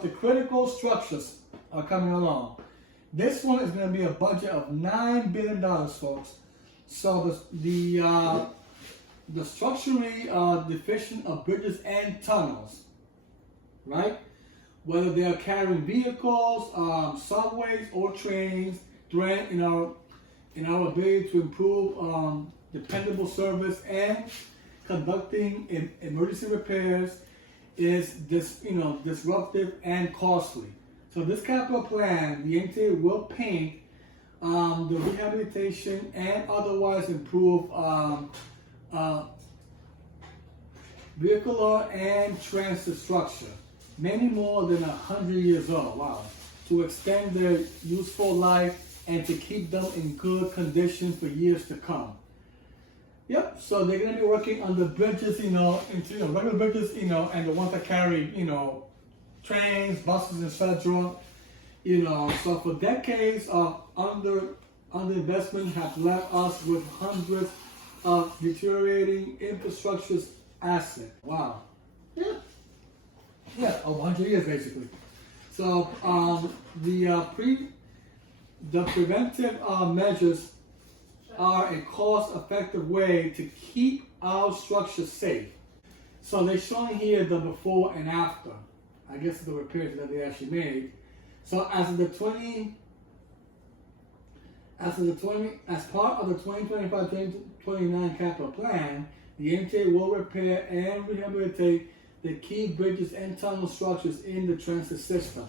of the critical structures are coming along. This one is going to be a budget of $9 billion, folks. So the structurally deficient of bridges and tunnels, right? Whether they are carrying vehicles, subways, or trains, threaten in our ability to improve dependable service and conducting emergency repairs is disruptive and costly. So this capital plan, the MTA will paint the rehabilitation and otherwise improve vehicular and transit structure, many more than 100 years old. Wow. To extend their useful life and to keep them in good condition for years to come. Yep, so they're going to be working on the bridges, into regular bridges, and the ones that carry, trains, buses, etc. So for decades of underinvestment have left us with hundreds of deteriorating infrastructure assets. Wow. Yeah, over 100 years basically. So the preventive measures are a cost-effective way to keep our structure safe. So they're showing here the before and after. I guess the repairs that they actually made. So as part of the 2025-2029 capital plan, the MTA will repair and rehabilitate the key bridges and tunnel structures in the transit system.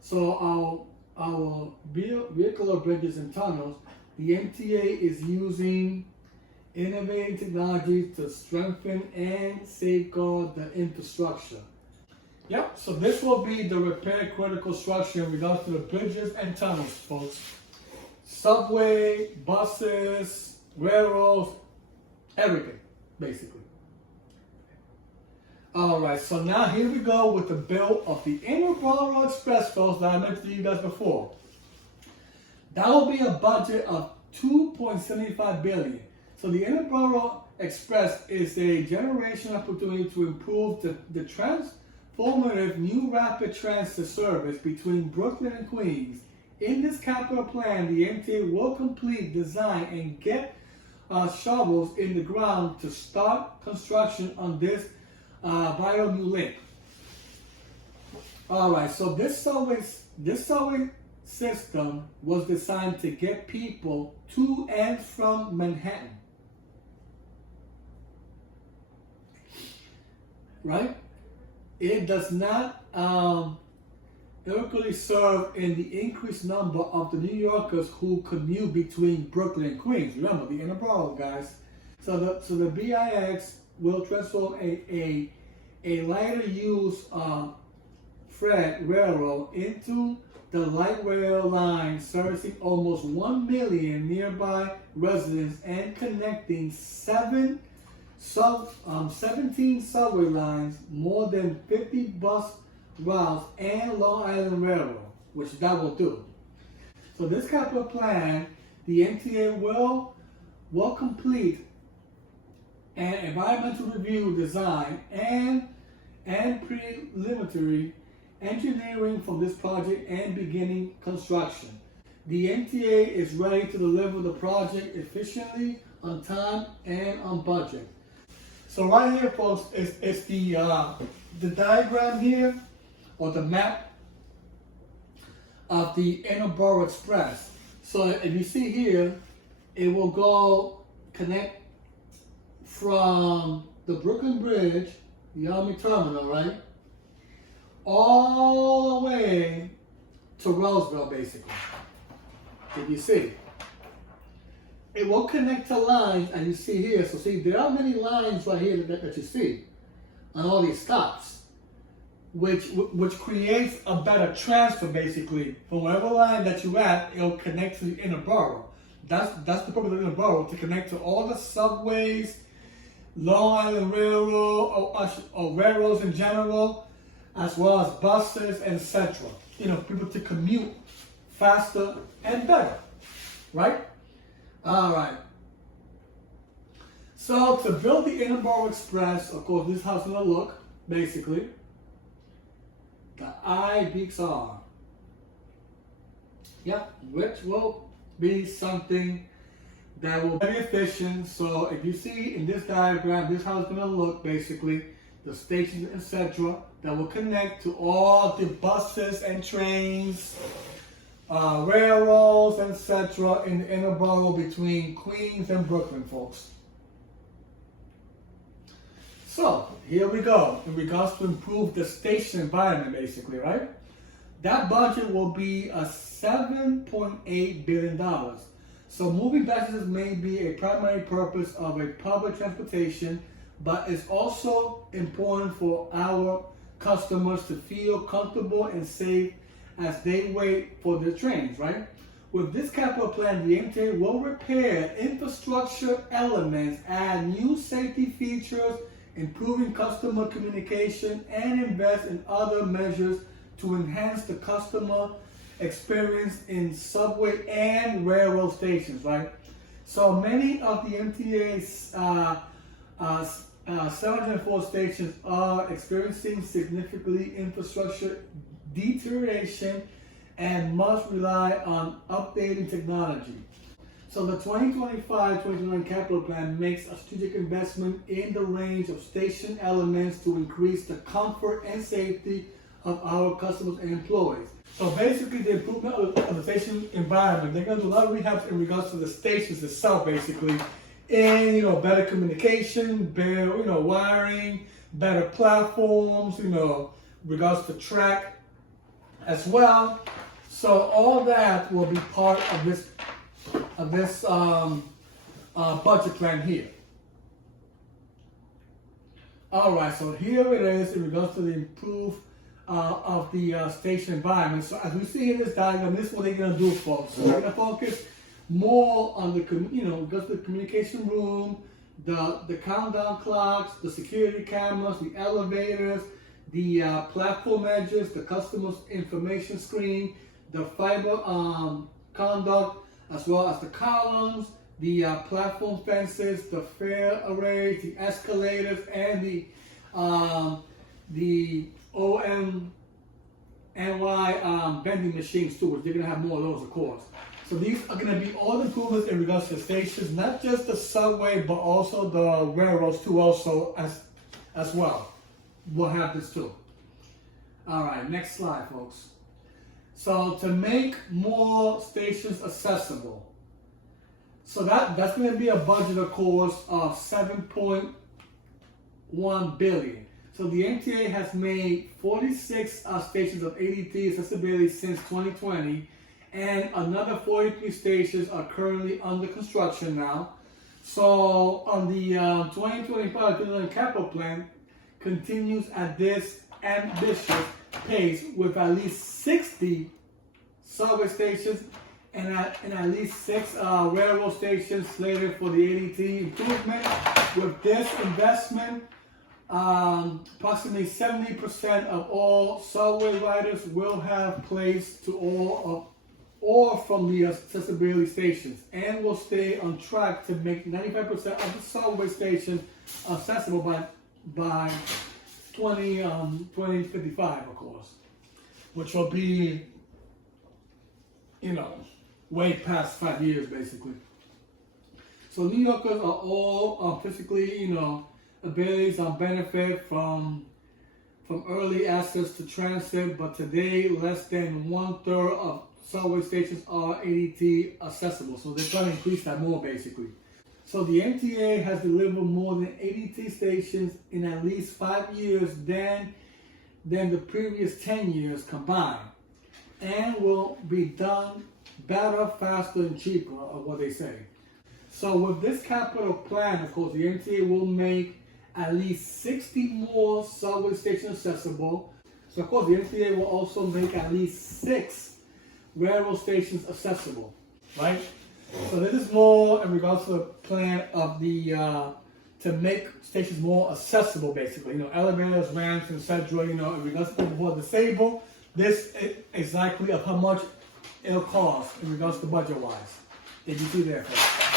So our vehicular bridges and tunnels, the MTA is using innovative technologies to strengthen and safeguard the infrastructure. Yep, so this will be the repair critical structure in regards to the bridges and tunnels, folks. Subway, buses, railroads, everything, basically. Alright, so now here we go with the bill of the Interborough Express, folks, that I mentioned to you guys before. That will be a budget of $2.75 billion. So the Interborough Express is a generational opportunity to improve the transformative new rapid transit service between Brooklyn and Queens. In this capital plan, the MTA will complete design and get shovels in the ground to start construction on this vital new link. Alright, so this subway system was designed to get people to and from Manhattan. Right? It does not directly serve in the increased number of the New Yorkers who commute between Brooklyn and Queens. Remember, the Interborough, guys. So the BIX will transform a lighter use freight railroad into the light rail line servicing almost 1 million nearby residents and connecting 17 subway lines, more than 50 bus routes, and Long Island Railroad, which that will do. So this capital plan, the MTA will complete an environmental review design and preliminary engineering from this project and beginning construction. The MTA is ready to deliver the project efficiently, on time, and on budget. So right here, folks, is the diagram here, or the map of the Interborough Express. So if you see here, it will go connect from the Brooklyn Bridge, the Army Terminal, right? All the way to Roseville, basically. If you see, it will connect to lines, and you see here. So see, there are many lines right here that you see on all these stops, which creates a better transfer, basically, from whatever line that you're at. It'll connect to the Interborough. That's the purpose of the Interborough, to connect to all the subways, Long Island Railroad, or railroads in general, as well as buses, etc. People to commute faster and better, right? All right. So to build the Interborough Express, of course, this is how it's going to look, basically. The IBXR. Yep, which will be something that will be very efficient. So if you see in this diagram, this is how it's going to look basically. The stations, etc., that will connect to all the buses and trains, railroads, etc., in the inner borough between Queens and Brooklyn, folks. So here we go. In regards to improve the station environment, basically, right? That budget will be a $7.8 billion. So moving buses may be a primary purpose of a public transportation, but it's also important for our customers to feel comfortable and safe as they wait for the trains, right? With this capital plan, the MTA will repair infrastructure elements, add new safety features, improving customer communication, and invest in other measures to enhance the customer experience in subway and railroad stations, right? So many of the MTA's 704 stations are experiencing significantly infrastructure deterioration and must rely on updating technology. So the 2025-2029 capital plan makes a strategic investment in the range of station elements to increase the comfort and safety of our customers and employees. So basically the improvement of the station environment, they're going to do a lot of rehab in regards to the stations itself basically, and better communication, better wiring, better platforms, regards to track as well. So all that will be part of this budget plan here. All right, so here it is in regards to the improve of the station environment. So as we see in this diagram, this is what they're going to do, folks. So they're going to focus more on the just the communication room, the countdown clocks, the security cameras, the elevators, the platform edges, the customer's information screen, the fiber conduct, as well as the columns, the platform fences, the fare arrays, the escalators, and the OMNY vending machines too, which they're going to have more of those, of course. So these are going to be all improvements in regards to the stations, not just the subway, but also the railroads too, also as well. We'll have this too. All right, next slide, folks. So to make more stations accessible, so that's going to be a budget, of course, of $7.1 billion. So the MTA has made 46 stations of ADT accessibility since 2020, and another 43 stations are currently under construction now. So on the 2025-2029 capital plan continues at this ambitious pace with at least 60 subway stations and at least 6 railroad stations slated for the ADT improvement. With this investment, approximately 70% of all subway riders will have place to all from the accessibility stations, and will stay on track to make 95% of the subway stations accessible by 2055, of course, which will be, way past 5 years, basically. So New Yorkers are all physically, abilities benefit from early access to transit, but today less than 1/3 of subway stations are ADT accessible. So they're trying to increase that more, basically. So the MTA has delivered more than ADT stations in at least 5 years than the previous 10 years combined, and will be done better, faster, and cheaper, of what they say. So with this capital plan, of course, the MTA will make at least 60 more subway stations accessible. So of course, the MTA will also make at least 6 railroad stations accessible, right? So this is more in regards to the plan of the to make stations more accessible, basically. Elevators, ramps, etc. In regards to the more disabled, this is exactly of how much it'll cost in regards to budget-wise. Did you see there, folks?